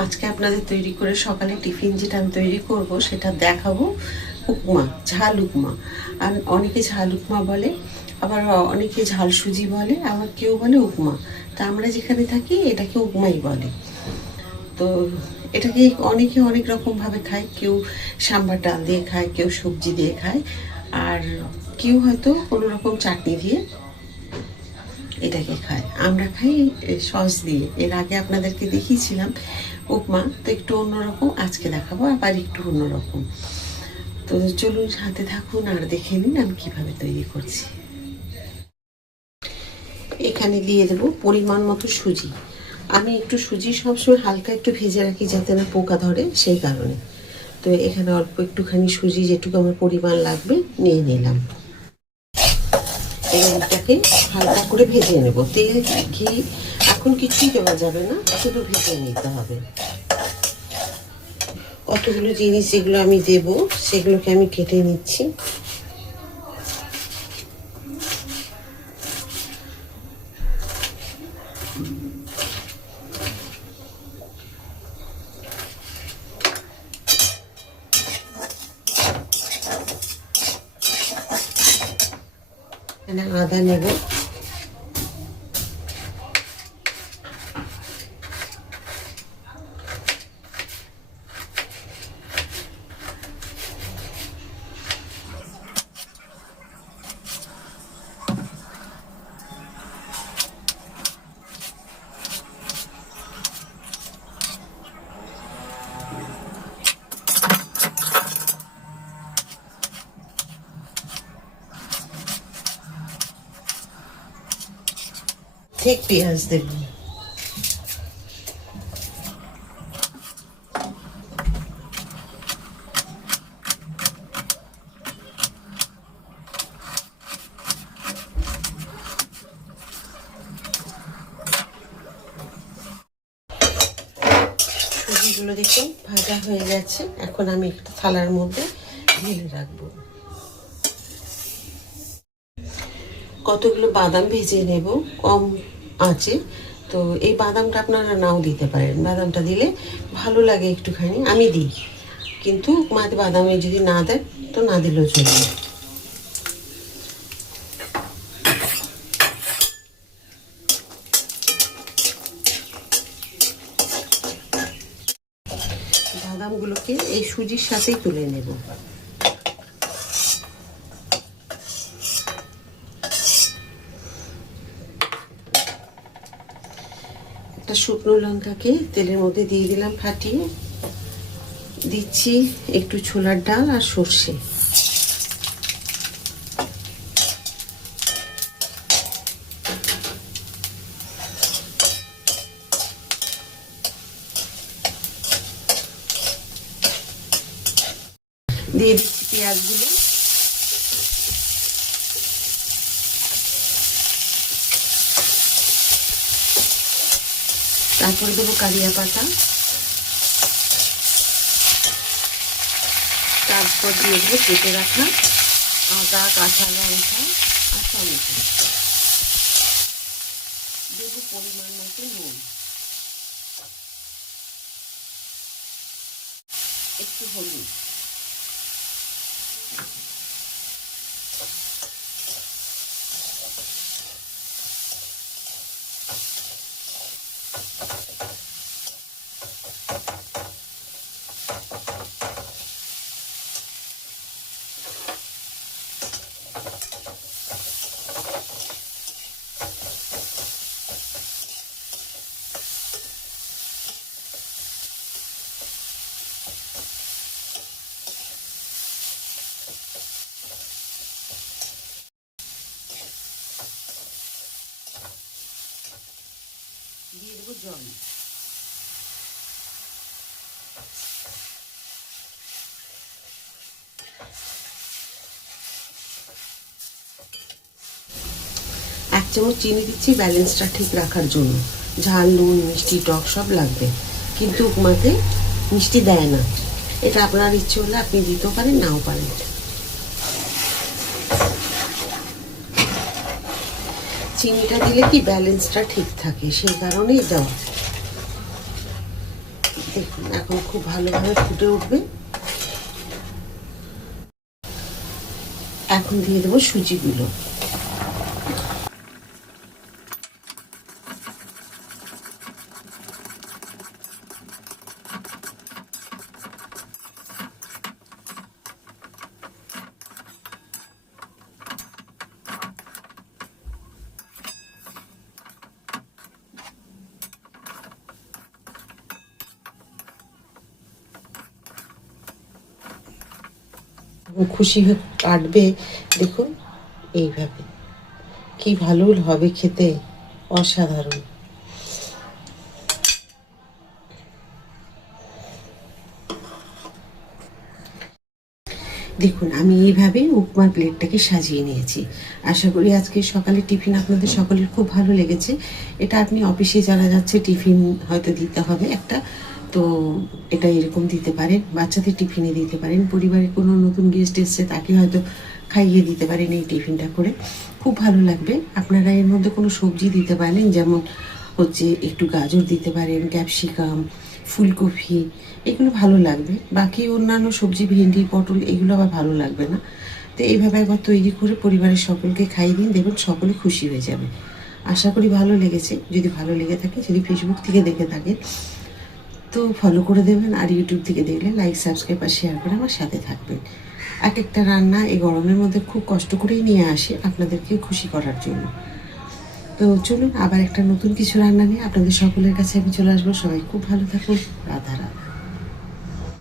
আজকে আপনাদের তৈরি করে সকালে টিফিন যেটা আমি তৈরি করব সেটা দেখাবো। উপমা, ঝাল উপমা। আর অনেকে ঝাল উপমা বলে, আবার অনেকে ঝাল সুজি বলে, আবার কেউ বলে উপমা। তা আমরা যেখানে থাকি এটাকে উপমাই বলে। তো এটাকে অনেকে অনেক রকমভাবে খায়। কেউ সাম্বার ডাল দিয়ে খায়, কেউ সবজি দিয়ে খায়, আর কেউ হয়তো কোনো রকম চাটনি দিয়ে এটাকে খায়। আমরা খাই সস দিয়ে। এর আগে আপনাদেরকে দেখিয়েছিলাম উপমা, তো একটু অন্যরকম আজকে দেখাবো, আবার একটু অন্যরকম। তো চলুন সাথে থাকুন আর দেখে নিন আমি কিভাবে তৈরি করছি। এখানে দিয়ে দেবো পরিমাণ মতো সুজি। আমি একটু সুজি সবসময় হালকা একটু ভেজে রাখি যাতে না পোকা ধরে, সেই কারণে। তো এখানে অল্প একটুখানি সুজি যেটুকু আমার পরিমাণ লাগবে নিয়ে নিলাম। এটাকে হালকা করে ভেজে নেব। তেল, ঘি এখন কিছুই দেওয়া যাবে না, শুধু ভেজে নিতে হবে। কতগুলো জিনিস যেগুলো আমি দেব সেগুলোকে আমি কেটে নিচ্ছি। আদা নেব, ঠিক পেঁয়াজ দেব। সুজিগুলো দেখুন ভাজা হয়ে গেছে। এখন আমি একটা থালার মধ্যে ঢেলে রাখবো। কতগুলো বাদাম ভেজে নেব কম আঁচে। তো এই বাদামটা আপনারা নাও দিতে পারেন, বাদামটা দিলে ভালো লাগে একটুখানি, আমি দিই। কিন্তু উপমাতে বাদামে যদি না দেন তো না দিলেও চলবে। বাদামগুলোকে এই সুজির সাথেই তুলে নেব। একটা শুকনো লঙ্কাকে তেলের মধ্যে দিয়ে দিলাম ফাটিয়ে। দিচ্ছি একটু ছোলার ডাল আর সর্ষে। দিয়ে দিচ্ছি পেঁয়াজগুলো। তারপরে দেবো কারিয়া পাতা। তারপর দিয়ে দেবো কেটে রাখা আদা, কাঁচা লঙ্কা আর টমেটো। দেবো পরিমাণ মতো নুন, একটু হলুদ। দিয়ে দেবো জল। এক চামচ চিনি দিচ্ছি ব্যালেন্সটা ঠিক রাখার জন্য। ঝাল, নুন, মিষ্টি, টক সব লাগবে, কিন্তু উপমাতে মিষ্টি দেয় না। এটা আপনার ইচ্ছে হলে আপনি দিতেও পারেন, নাও পারেন। চিনিটা দিলে কি ব্যালেন্সটা ঠিক থাকে, সেই কারণেই দেওয়া। দেখুন এখন খুব ভালোভাবে ফুটে উঠবে। এখন দিয়ে দেবো সুজিগুলো। খুশি হয়ে কাটবে, দেখুন এইভাবে কি ভালো হবে খেতে, অসাধারণ। দেখুন আমি এইভাবে উপমার প্লেটটাকে সাজিয়ে নিয়েছি। আশা করি আজকে সকালে টিফিন আপনাদের সকলের খুব ভালো লেগেছে। এটা আপনি অফিসে যারা যাচ্ছে টিফিন হয়তো দিতে হবে একটা, তো এটা এরকম দিতে পারেন, বাচ্চাদের টিফিনে দিতে পারেন, পরিবারে কোনো নতুন গেস্ট এসছে তাকে হয়তো খাইয়ে দিতে পারেন এই টিফিনটা করে, খুব ভালো লাগবে। আপনারা এর মধ্যে কোনো সবজি দিতে পারেন, যেমন হচ্ছে একটু গাজর দিতে পারেন, ক্যাপসিকাম, ফুলকপি, এগুলো ভালো লাগবে। বাকি অন্যান্য সবজি, ভেন্ডি, পটল, এগুলো আবার ভালো লাগবে না। তো এইভাবে একবার তৈরি করে পরিবারের সকলকে খাইয়ে দিন, দেখবেন সকলে খুশি হয়ে যাবে। আশা করি ভালো লেগেছে। যদি ভালো লেগে থাকে, যদি ফেসবুক থেকে দেখে থাকেন তো ফলো করে দেবেন, আর ইউটিউব থেকে দেখলে লাইক, সাবস্ক্রাইব আর শেয়ার করে আমার সাথে থাকবেন। এক একটা রান্না এই গরমের মধ্যে খুব কষ্ট করেই নিয়ে আসি আপনাদেরকে খুশি করার জন্য। তো চলুন আবার একটা নতুন কিছু রান্না নিয়ে আপনাদের সকলের কাছে আমি চলে আসবো। সবাই খুব ভালো থাকুন। রাধা রাধা।